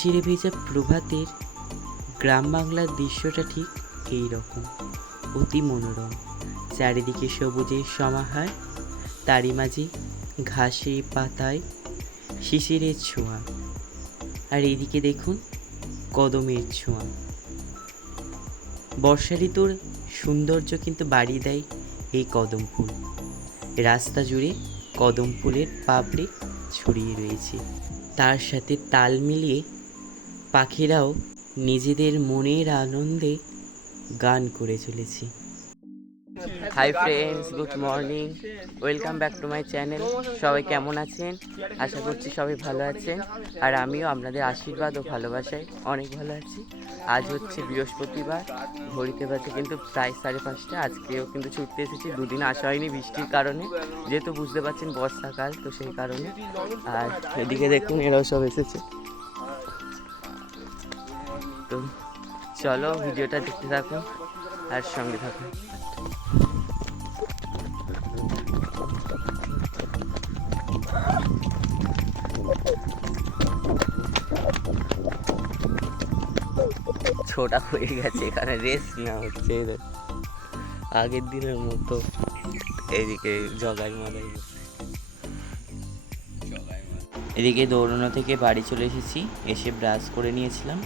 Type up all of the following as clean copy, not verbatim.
শিশিরে ভেজা প্রভাতের গ্রাম বাংলার দৃশ্যটা ঠিক এই রকম, অতি মনোরম। চারিদিকে সবুজের সমাহার, তারই মাঝে ঘাসে পাতায় শিশিরের ছোঁয়া, আর এদিকে দেখুন কদমের ছোঁয়া। বর্ষা ঋতুর সৌন্দর্য কিন্তু বাড়িয়ে দেয় এই কদম ফুল। রাস্তা জুড়ে কদম ফুলের পাপড়ি ছড়িয়ে রয়েছে, তার সাথে তাল মিলিয়ে পাখিরাও নিজেদের মনের আনন্দে গান করে চলেছে। Hi friends, good morning, welcome back to my channel. সবাই কেমন আছেন? আশা করছি সবাই ভালো আছেন, আর আমিও আপনাদের আশীর্বাদ ও ভালোবাসায় অনেক ভালো আছি। আজ হচ্ছে বৃহস্পতিবার, ঘড়িতে বাজে কিন্তু প্রায় 5:30। আজকেও কিন্তু ছুটতে এসেছি, দুদিন আসা হয়নি বৃষ্টির কারণে, যেহেতু বুঝতে পারছেন বর্ষাকাল, তো সেই কারণে। আর এদিকে দেখুন এরাও সব এসেছে। তো চলো ভিডিওটা দেখতে থাকুন আর সঙ্গে থাকুন। ছোটা হয়ে গেছে, এখানে রেস্ট না হচ্ছে আগের দিনের মতো। এদিকে জগাই মাদাই, এদিকে দৌড়ানো থেকে বাড়ি চলে এসেছি, এসে ব্রাশ করে নিয়েছিলাম,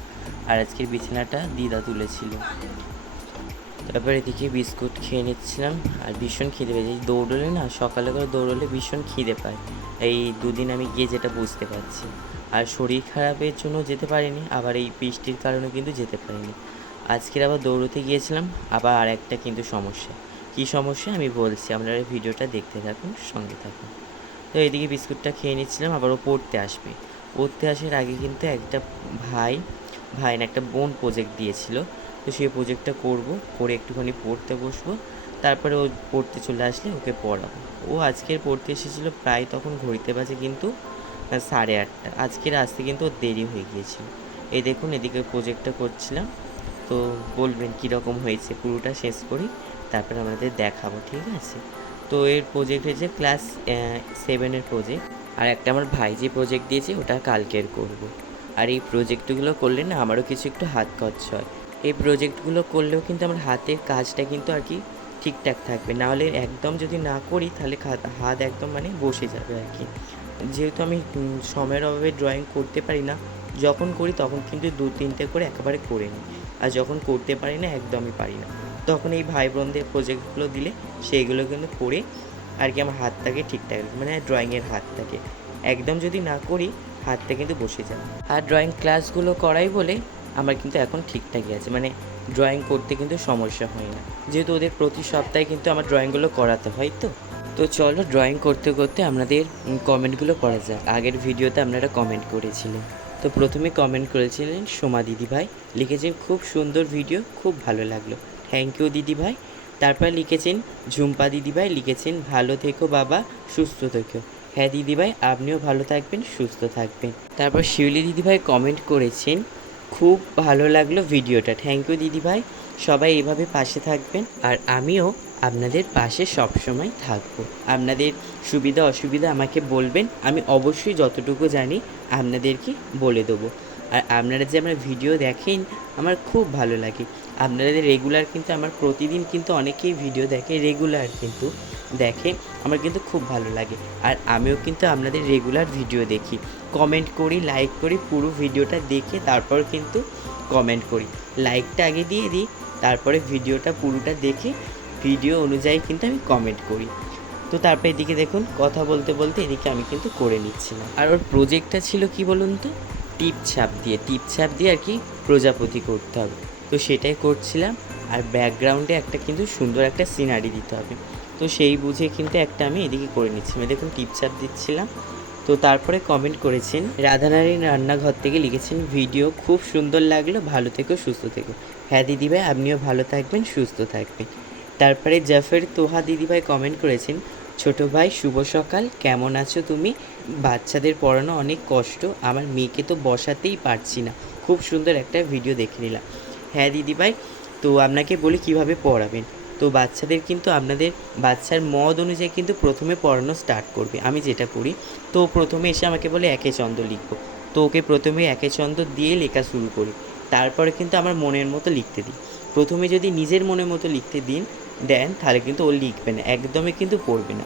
আর আজকের বিছানাটা দিদা তুলেছিল। তারপর এদিকে বিস্কুট খেয়ে নিচ্ছিলাম, আর ভীষণ খিদে পেয়েছে। দৌড়লে না, সকালে করে দৌড়লে ভীষণ খিদে পায়। এই দুদিন আমি গিয়ে যেটা বুঝতে পারছি। আর শরীর খারাপের জন্য যেতে পারিনি, আবার এই বৃষ্টির কারণে কিন্তু যেতে পারিনি। আজকের আবার দৌড়তে গিয়েছিলাম, আবার আর একটা কিন্তু সমস্যা। কী সমস্যা আমি বলছি, আপনারা ভিডিওটা দেখতে থাকুন, সঙ্গে থাকুন। তো এইদিকে বিস্কুটটা খেয়ে নিচ্ছিলাম, আবার ও পড়তে আসবে। পড়তে আসার আগে কিন্তু একটা ভাই না একটা বোন প্রজেক্ট দিয়েছিল, তো সেই প্রজেক্টটা করে একটুখানি পড়তে বসবো, তারপরে ও পড়তে চলে আসলে ওকে পড়াবো। ও আজকের পড়তে এসেছিলো প্রায় তখন ঘড়িতে বাজে কিন্তু 8:30। আজকের আসতে কিন্তু ওর দেরি হয়ে গিয়েছিল। এই দেখুন এদিকে প্রজেক্টটা করছিলাম, তো বলবেন কীরকম হয়েছে, পুরোটা শেষ করি তারপরে আমাদের দেখাবো, ঠিক আছে? তো এর প্রজেক্ট হয়েছে ক্লাস 7-এর প্রজেক্ট, আর একটা আমার ভাই যে প্রজেক্ট দিয়েছে ওটা কালকের করব। আর এই প্রজেক্টগুলো করলে না আমারও কিছু একটু হাত খরচ হয়। এই প্রজেক্টগুলো করলেও কিন্তু আমার হাতের কাজটা কিন্তু আর কি ঠিকঠাক থাকবে, নাহলে একদম যদি না করি তাহলে হাত একদম মানে বসে যাবে আর কি। যেহেতু আমি সময়ের অভাবে ড্রয়িং করতে পারি না, যখন করি তখন কিন্তু 2-3টে করে একেবারে করে নিই, আর যখন করতে পারি না, একদমই পারি না, তখন এই ভাই বোনদের প্রজেক্টগুলো দিলে সেইগুলো কিন্তু করে আর কি আমার হাতটাকে ঠিকঠাক, মানে ড্রয়িংয়ের হাতটাকে একদম যদি না করি হাতটা কিন্তু বসে যাবে। আর ড্রয়িং ক্লাসগুলো করাই বলে আমার কিন্তু এখন ঠিকঠাকই আছে, মানে ড্রয়িং করতে কিন্তু সমস্যা হয় না, যেহেতু ওদের প্রতি সপ্তাহে কিন্তু আমার ড্রয়িংগুলো করাতে হয়। তো চলো ড্রয়িং করতে করতে আপনাদের কমেন্টগুলো পড়া যাক। আগের ভিডিওতে আপনারা কমেন্ট করেছিলেন, তো প্রথমে কমেন্ট করেছিলেন সোমা দিদিভাই, লিখেছেন খুব সুন্দর ভিডিও, খুব ভালো লাগলো, থ্যাংক ইউ দিদিভাই। তারপর লিখেছেন ঝুম্পা দিদিভাই, লিখেছেন ভালো থেকো বাবা, সুস্থ থেকো। হ্যাঁ দিদিভাই, আপনিও ভালো থাকবেন, সুস্থ থাকবেন। তারপর শিউলি দিদিভাই কমেন্ট করেছেন খুব ভালো লাগলো ভিডিওটা, থ্যাংক ইউ দিদিভাই, সবাই এভাবে পাশে থাকবেন, আর আমিও আপনাদের পাশে সবসময় থাকবো। আপনাদের সুবিধা অসুবিধা আমাকে বলবেন, আমি অবশ্যই যতটুকু জানি আপনাদেরকে বলে দেবো। আর আপনারা যে আমার ভিডিও দেখেন আমার খুব ভালো লাগে, আপনাদের রেগুলার কিন্তু আমার প্রতিদিন কিন্তু অনেকেই ভিডিও দেখে, রেগুলার কিন্তু দেখে, আমার কিন্তু খুব ভালো লাগে। আর আমিও কিন্তু আপনাদের রেগুলার ভিডিও দেখি, কমেন্ট করি, লাইক করি, পুরো ভিডিওটা দেখে তারপর কিন্তু কমেন্ট করি। লাইকটা আগে দিয়ে দিই, তারপরে ভিডিওটা পুরোটা দেখে ভিডিও অনুযায়ী কিন্তু আমি কমেন্ট করি। তো তারপরে এদিকে দেখুন কথা বলতে বলতে এদিকে আমি কিন্তু করে নিচ্ছিলাম। আর ওর প্রজেক্টটা ছিল কি বলুন তো, টিপ ছাপ দিয়ে আর কি প্রজাপতি করতে হবে, তো সেটাই করছিলাম। আর ব্যাকগ্রাউন্ডে একটা কিন্তু সুন্দর একটা সিনারি দিতে হবে, তো সেই বুঝে কিন্তু একটা আমি এদিকে করে নিচ্ছিলাম, দেখুন টিপ ছাপ দিচ্ছিলাম। তো তারপরে কমেন্ট করেছেন রাধানারী রান্নাঘর থেকে, লিখেছেন ভিডিও খুব সুন্দর লাগলো, ভালো থেকো, সুস্থ থেকো। হ্যাঁ দিদিভাই, আপনিও ভালো থাকবেন, সুস্থ থাকবেন। তারপরে জাফর তোহা দিদিভাই কমেন্ট করেছেন ছোটো ভাই শুভ সকাল, কেমন আছো তুমি? বাচ্চাদের পড়ানো অনেক কষ্ট, আমার মেয়েকে তো বসাতেই পারছি না, খুব সুন্দর একটা ভিডিও দেখে নিলাম। হ্যাঁ দিদিভাই, তো আপনাকে বলি কিভাবে পড়াবেন। তো বাচ্চাদের কিন্তু আপনাদের বাচ্চার মদ অনুযায়ী কিন্তু প্রথমে পড়ানো স্টার্ট করবে, আমি যেটা করি। তো প্রথমে এসে আমাকে বলে একে চন্দ্র লিখবো, তো ওকে প্রথমে একে ছন্দ দিয়ে লেখা শুরু করি, তারপরে কিন্তু আমার মনের মতো লিখতে দিই। প্রথমে যদি নিজের মনের মতো লিখতে দেন তাহলে কিন্তু ও লিখবে না, একদমই কিন্তু পড়বে না।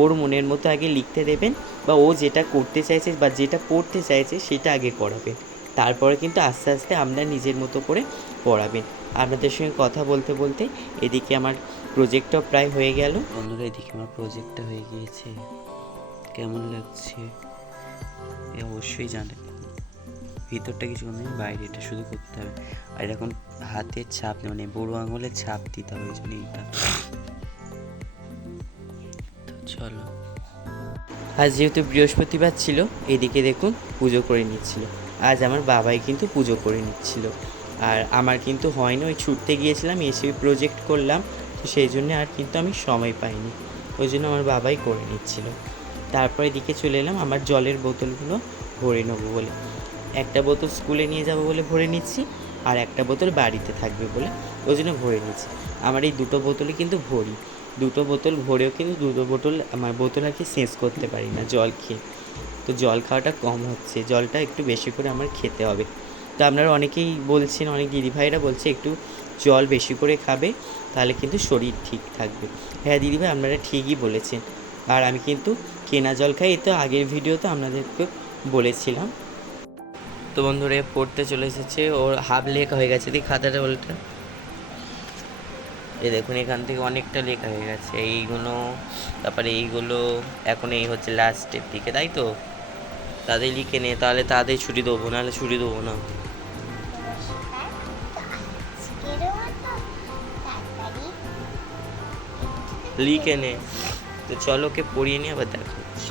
ওর মনের মতো আগে লিখতে দেবেন, বা ও যেটা করতে চাইছে বা যেটা পড়তে চাইছে সেটা আগে করাবেন, তারপরে কিন্তু আস্তে আস্তে আমরা নিজের মতো করে পড়াবেন। আপনাদের সঙ্গে কথা বলতে বলতে এদিকে আমার প্রজেক্টটাও প্রায় হয়ে গেল। বন্ধুরা, এদিকে আমার প্রজেক্টটা হয়ে গিয়েছে, কেমন লাগছে অবশ্যই জানেন। ভিতরটা কিছু নেই, বাইরে এটা শুধু করতে হবে। আর এখন হাতের ছাপ মানে বুড়ো আঙুলের ছাপ দিতে হবে, ওই জন্য এইটা। তো চলো, আজ যেহেতু বৃহস্পতিবার ছিল, এদিকে দেখুন পুজো করে নিচ্ছিল। আজ আমার বাবাই কিন্তু পুজো করে নিচ্ছিল, আর আমার কিন্তু হয়নি, ওই ছুটতে গিয়েছিলাম, এসে প্রজেক্ট করলাম, তো সেই জন্য আর কিন্তু আমি সময় পাইনি, ওই জন্য আমার বাবাই করে নিচ্ছিল। তারপরে এদিকে চলে এলাম আমার জলের বোতলগুলো ভরে নেবো বলে। একটা বোতল স্কুলে নিয়ে যাব বলে ভরে নিচ্ছি, আর একটা বোতল বাড়িতে থাকবে বলে ওই জন্য ভরে নিচ্ছি। আমার এই দুটো বোতলই কিন্তু ভরি, দুটো বোতল ভরেও কিন্তু দুটো বোতল আমার বোতল আর কি শেষ করতে পারি না জল খেয়ে। তো জল খাওয়াটা কম হচ্ছে, জলটা একটু বেশি করে আমার খেতে হবে। তো আপনারা অনেকেই বলছেন, অনেক দিদিভাইরা বলছে একটু জল বেশি করে খাবে, তাহলে কিন্তু শরীর ঠিক থাকবে। হ্যাঁ দিদিভাই, আপনারা ঠিকই বলেছেন। আর আমি কিন্তু কেনা জল খাই, তো আগের ভিডিওতে আপনাদেরকে বলেছিলাম। তো বন্ধুরা, পড়তে চলে এসেছে, ওর হাফ লেখা হয়ে গেছে, দিই খাতাটা বলটা এই দেখুন, এখান থেকে অনেকটা লেখা হয়ে গেছে, এইগুলো তারপরে এইগুলো, এখন এই হচ্ছে লাস্টের দিকে, তাই তো? তাদের লিখে নে, তাহলে তাদের ছুটি দেবো, নাহলে ছুটি দেবো না। লিখে নে। তো চলো, ওকে পড়িয়ে নিয়ে আবার দেখা হচ্ছে।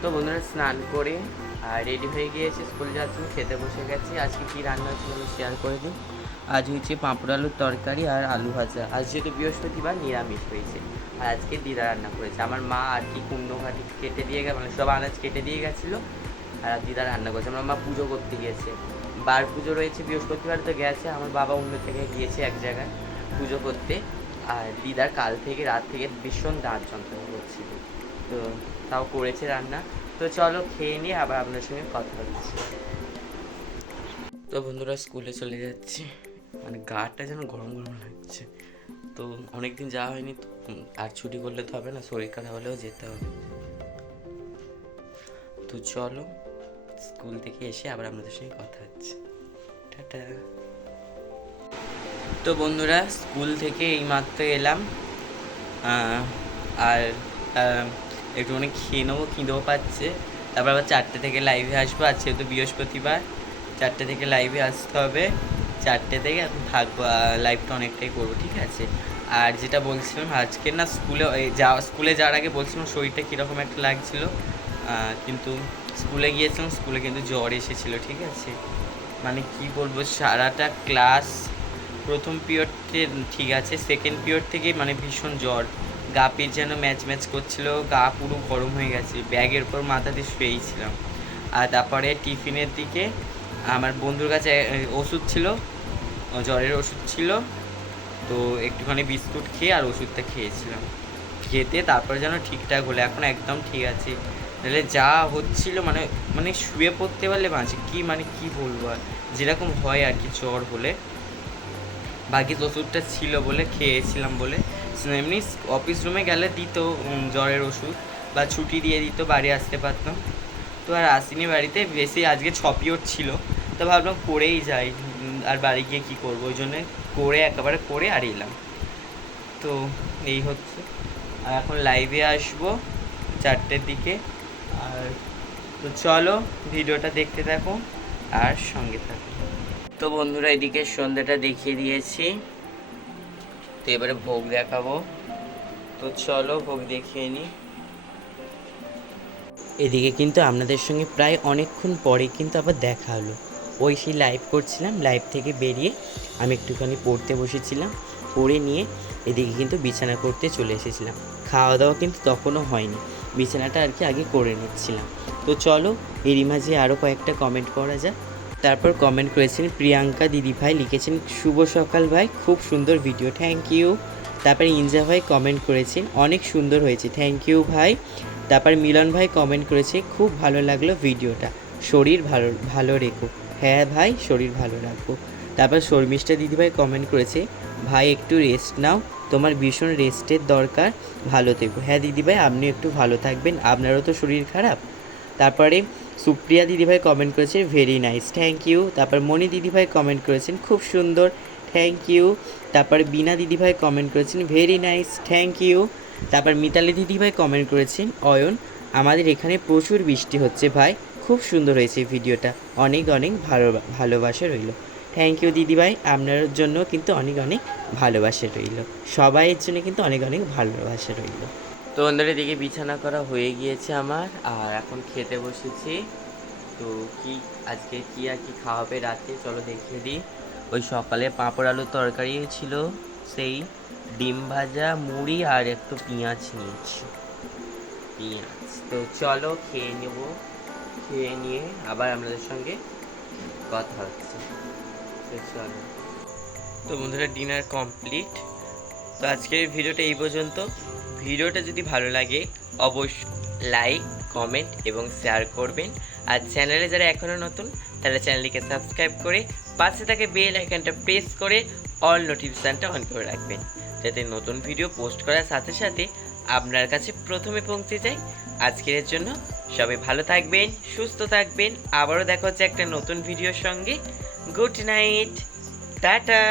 তো বন্ধুরা, স্নান করে আর রেডি হয়ে গিয়েছি, স্কুল যাচ্ছি, খেতে বসে গেছি। আজকে কী রান্না হয়েছে বলে শেয়ার করে দিই। আজ হয়েছে পাঁপড় আলুর তরকারি আর আলু ভাজা। আজ যেহেতু বৃহস্পতিবার, নিরামিষ হয়েছে। আর আজকে দিদা রান্না করেছে। আমার মা আর কি কুমড়ো ঘাটি কেটে দিয়ে গেছে, মানে সব আনাজ কেটে দিয়ে গেছিলো, আর দিদা রান্না করেছে। আমার মা পুজো করতে গিয়েছে, বার পুজো রয়েছে বৃহস্পতিবার, তো গেছে। আমার বাবা অন্য থেকে গিয়েছে এক জায়গায় পুজো করতে। আর দিদার কাল থেকে রাত থেকে ভীষণ দাঁত যন্ত্রণা করছিল, তো তাও করেছে রান্না। তো চলো খেয়ে নিয়ে আবার আপনার সঙ্গে কথা হচ্ছে। তো বন্ধুরা, স্কুলে চলে যাচ্ছি, মানে গাটা যেন গরম গরম লাগছে। তো অনেকদিন যাওয়া হয়নি, তো আর ছুটি করলে তো হবে না, শরীর খারাপ হলেও যেতে হবে। তো চলো, স্কুল থেকে এসে আবার আপনাদের সঙ্গে কথা হচ্ছে। টাটা। তো বন্ধুরা, স্কুল থেকে এইমাত্র এলাম, আর একটুখানি খেয়ে নেবো, খিদেও পাচ্ছে। তারপর আবার 4টে থেকে লাইভে আসবো, আর যেহেতু বৃহস্পতিবার 4টে থেকে লাইভে আসতে হবে। 4টে থেকে এখন থাকবো, লাইভটা অনেকটাই করবো, ঠিক আছে। আর যেটা বলছিলাম, আজকে না স্কুলে যাওয়ার আগে বলছিলাম শরীরটা কীরকম একটা লাগছিলো, কিন্তু স্কুলে গিয়েছিলাম, স্কুলে কিন্তু জ্বর এসেছিলো, ঠিক আছে। মানে কি বলবো, সারাটা ক্লাস প্রথম পিরিয়ডে ঠিক আছে, সেকেন্ড পিরিয়ড থেকে মানে ভীষণ জ্বর, গা পিঠ যেন ম্যাচ করছিল, গা পুরো গরম হয়ে গেছে, ব্যাগের উপর মাথা দিয়ে শুয়েছিলাম। আর তারপরে টিফিনের দিকে আমার বন্ধুর কাছে ওষুধ ছিল, জ্বরের ওষুধ ছিল, তো একটুখানি বিস্কুট খেয়ে আর ওষুধটা খেয়েছিলাম, খেতে তারপরে যেন ঠিকঠাক হলো, এখন একদম ঠিক আছে। তাহলে যা হচ্ছিল, মানে মানে শুয়ে পড়তে পারলে বাঁচে, কি মানে কি বলবো, আর যেরকম হয় আর কি জ্বর হলে। বাকি ওষুধটা ছিল বলে খেয়েছিলাম বলে, এমনি অফিস রুমে গেলে দিত জ্বরের ওষুধ, বা ছুটি দিয়ে দিত, বাড়ি আসতে পারতাম। তো আর আসিনি বাড়িতে, বেশি আজকে 6 পিরিয়ড ছিল, তো ভাবলাম করেই যাই, আর বাড়ি গিয়ে কী করবো, ওই জন্যে একেবারে করে আর এলাম। তো এই হচ্ছে, আর এখন লাইভে আসবো 4টের দিকে। আর তো চলো, ভিডিওটা দেখতে থাকো আর সঙ্গে থাকো। তো বন্ধুরা, এদিকে সন্ধ্যাটা দেখিয়ে দিয়েছি, তো এবারে ভোগ দেখাবো। তো চলো ভোগ দেখিয়ে নিই। এদিকে কিন্তু আপনাদের সঙ্গে প্রায় অনেকক্ষণ পরে কিন্তু আবার দেখা হলো। ওই সেই লাইভ করছিলাম, লাইভ থেকে বেরিয়ে আমি একটুখানি পড়তে বসেছিলাম, পড়ে নিয়ে এদিকে কিন্তু বিছানা করতে চলে এসেছিলাম। খাওয়া দাওয়া কিন্তু তখনও হয়নি, বিছানাটা আর কি আগে করে নিচ্ছিলাম। তো চলো, এরই মাঝে আরও কয়েকটা কমেন্ট করা যাক। তারপর কমেন্ট করেছেন প্রিয়াঙ্কা দিদিভাই, লিখেছেন শুভ সকাল ভাই, খুব সুন্দর ভিডিও, থ্যাংক ইউ। তারপরে ইনজা ভাই কমেন্ট করেছেন অনেক সুন্দর হয়েছে, থ্যাংক ইউ ভাই। তারপর মিলন ভাই কমেন্ট করেছে খুব ভালো লাগলো ভিডিওটা, শরীর ভালো ভালো রেখো। হ্যাঁ ভাই, শরীর ভালো রাখবো। তারপর শর্মিষ্ঠা দিদিভাই কমেন্ট করেছে, ভাই একটু রেস্ট নাও, তোমার ভীষণ রেস্টের দরকার, ভালো থেকো। হ্যাঁ দিদিভাই, আপনি একটু ভালো থাকবেন, আপনারও তো শরীর খারাপ। তারপরে সুপ্রিয়া দিদিভাই কমেন্ট করেছে, ভেরি নাইস, থ্যাংক ইউ। তারপর মণি দিদিভাই কমেন্ট করেছেন, খুব সুন্দর, থ্যাংক ইউ। তারপর বিনা দিদিভাই কমেন্ট করেছেন, ভেরি নাইস, থ্যাংক ইউ। তারপর মিতালি দিদিভাই কমেন্ট করেছেন, অয়ন আমাদের এখানে প্রচুর বৃষ্টি হচ্ছে ভাই, খুব সুন্দর হয়েছে ভিডিওটা, অনেক অনেক ভালোবাসা রইল। থ্যাংক ইউ দিদিভাই, আপনার জন্য কিন্তু অনেক অনেক ভালোবাসা রইল, সবাইয়ের জন্য কিন্তু অনেক অনেক ভালোবাসা রইল। তো বন্ধুরা এদিকে বিছানা করা হয়ে গিয়েছে আমার, আর এখন খেতে বসেছি। তো কি আজকে কি আর কি খাওয়াবে রাতে চলো দেখিয়ে দিই। ওই সকালে পাঁপড় আলুর তরকারি ছিল, সেই ডিম ভাজা, মুড়ি আর একটু পেঁয়াজ নিয়েছি, পেঁয়াজ। তো চলো খেয়ে নেব, খেয়ে নিয়ে আবার আপনাদের সঙ্গে কথা হচ্ছে। তো চলো। তো বন্ধুরা ডিনার কমপ্লিট। তো আজকের ভিডিওটা এই পর্যন্ত। ভিডিওটা যদি ভালো লাগে অবশ্যই লাইক, কমেন্ট এবং শেয়ার করবেন। আর চ্যানেলে যারা এখনও নতুন তারা চ্যানেলটিকে সাবস্ক্রাইব করে পাশে থাকে বেল আইকনটা প্রেস করে অল নোটিফিকেশানটা অন করে রাখবেন, যাতে নতুন ভিডিও পোস্ট করার সাথে সাথে আপনার কাছে প্রথমে পৌঁছে যায়। আজকের জন্য সবাই ভালো থাকবেন, সুস্থ থাকবেন, আবারও দেখা হচ্ছে একটা নতুন ভিডিওর সঙ্গে। Good night, tata.